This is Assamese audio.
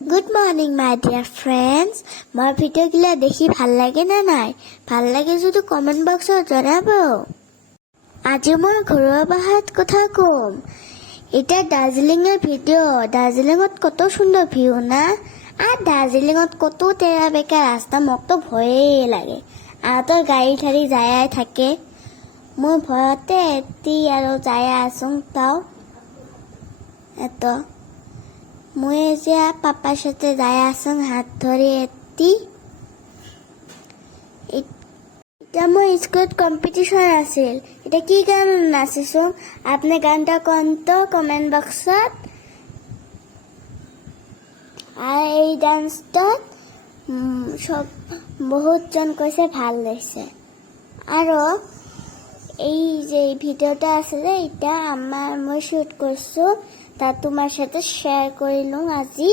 Good morning my dear friends. মোৰ ভিডিঅ'গিলা দেখি ভাল লাগে নে নাই? ভাল লাগে যদি কমেণ্ট বক্সত জনাব। আজি মই ঘৰুৱা ভাষাত কথা ক'ম। এতিয়া দাৰ্জিলিঙৰ ভিডিঅ'। দাৰ্জিলিঙত কত সুন্দৰ ভিউ না। আৰ দাৰ্জিলিঙত কত তেৰা বেকা ৰাস্তা, মোকতো ভয়ে লাগে। আহঁতৰ গাড়ী ঠাড়ী যাই থাকে, মই ভয়তে এটি আৰু যাই আছোং তাও এত। মই এতিয়া পাপাৰ সাথে যাই আছোং হাত ধৰি এটি। এতিয়া মই স্কুলত কম্পিটিশন আছিল, এতিয়া কি গান নাচিছোং আপনি গানটা কন্ত কমেন্ট বক্সত। আর এই ডান্সটাত বহুতজন কৈছে ভাল লাগিছে। আৰু এই যে ভিডিওটা আছে যে এটা মই শুট কৰিছো, তা তোমাৰ সাথে শেয়াৰ কৰিলোঁ আজি।